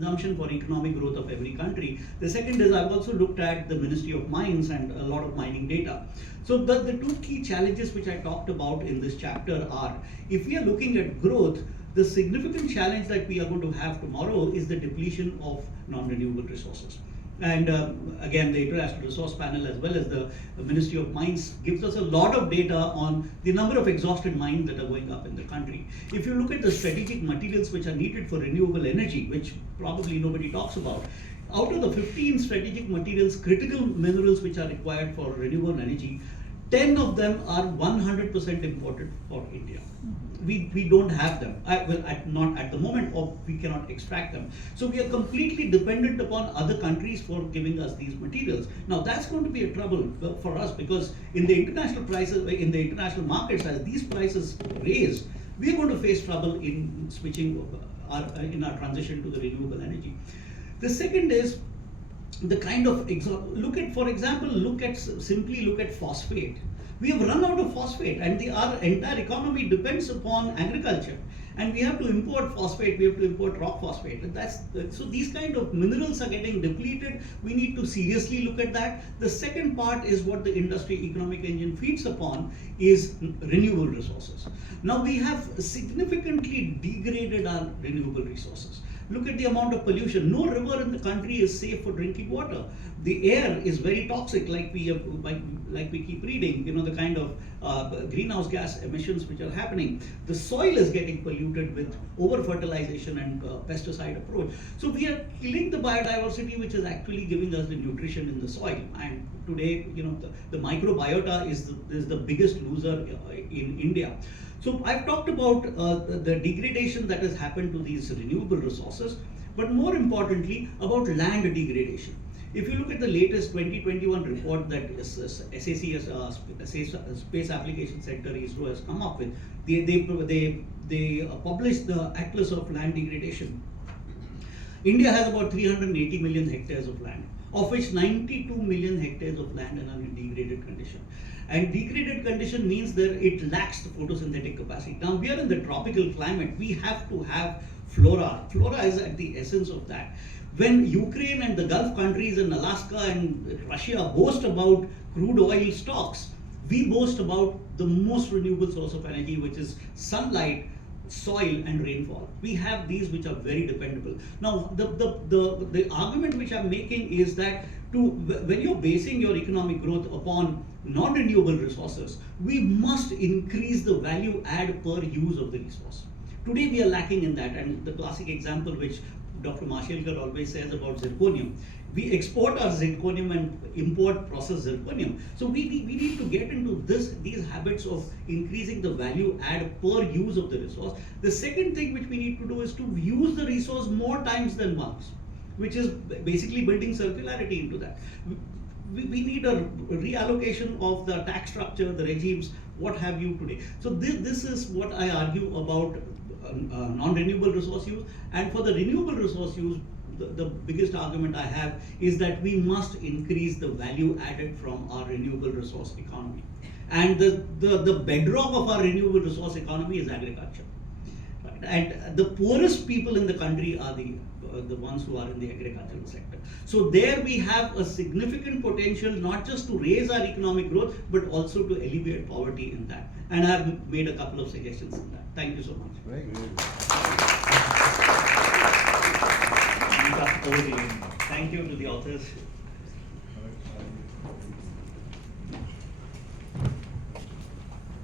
consumption for economic growth of every country. The second is I've also looked at the Ministry of Mines and a lot of mining data. So the two key challenges which I talked about in this chapter are, if we are looking at growth, the significant challenge that we are going to have tomorrow is the depletion of non-renewable resources. And again, the International Resource Panel as well as the Ministry of Mines gives us a lot of data on the number of exhausted mines that are going up in the country. If you look at the strategic materials which are needed for renewable energy, which probably nobody talks about, out of the 15 strategic materials, critical minerals which are required for renewable energy, 10 of them are 100% imported for India. We don't have them, not at the moment, or we cannot extract them. So we are completely dependent upon other countries for giving us these materials. Now that's going to be a trouble for us, because in the international prices, in the international markets, as these prices raise, we are going to face trouble in switching in our transition to the renewable energy. The second is the kind of simply look at phosphate. We have run out of phosphate, and our entire economy depends upon agriculture, and we have to import phosphate, we have to import rock phosphate. So these kind of minerals are getting depleted. We need to seriously look at that. The second part is what the industry economic engine feeds upon is renewable resources. Now we have significantly degraded our renewable resources. Look at the amount of pollution. No river in the country is safe for drinking water. The air is very toxic, like we keep reading, the kind of greenhouse gas emissions which are happening. The soil is getting polluted with over-fertilization and pesticide approach. So we are killing the biodiversity which is actually giving us the nutrition in the soil. And today, the microbiota is the biggest loser in India. So I've talked about the degradation that has happened to these renewable resources, but more importantly about land degradation. If you look at the latest 2021 report that SAC, Space Application Center, ISRO, has come up with, they published the Atlas of Land Degradation. India has about 380 million hectares of land, of which 92 million hectares of land are in degraded condition. And degraded condition means that it lacks the photosynthetic capacity. Now we are in the tropical climate. We have to have flora. Flora is at the essence of that. When Ukraine and the Gulf countries and Alaska and Russia boast about crude oil stocks, we boast about the most renewable source of energy, which is sunlight, soil and rainfall. We have these which are very dependable. Now the argument which I'm making is that when you're basing your economic growth upon non-renewable resources, we must increase the value add per use of the resource. Today we are lacking in that, and the classic example which Dr. Marshalkar always says about zirconium. We export our zirconium and import processed zirconium. So we need to get into these habits of increasing the value add per use of the resource. The second thing which we need to do is to use the resource more times than once, which is basically building circularity into that. We need a reallocation of the tax structure, the regimes, what have you today. So this is what I argue about non-renewable resource use. And for the renewable resource use, the biggest argument I have is that we must increase the value added from our renewable resource economy. And the bedrock of our renewable resource economy is agriculture. Right? And the poorest people in the country are the ones who are in the agricultural sector. So there we have a significant potential, not just to raise our economic growth, but also to alleviate poverty in that. And I have made a couple of suggestions in that. Thank you so much. Very good. Thank you to the authors.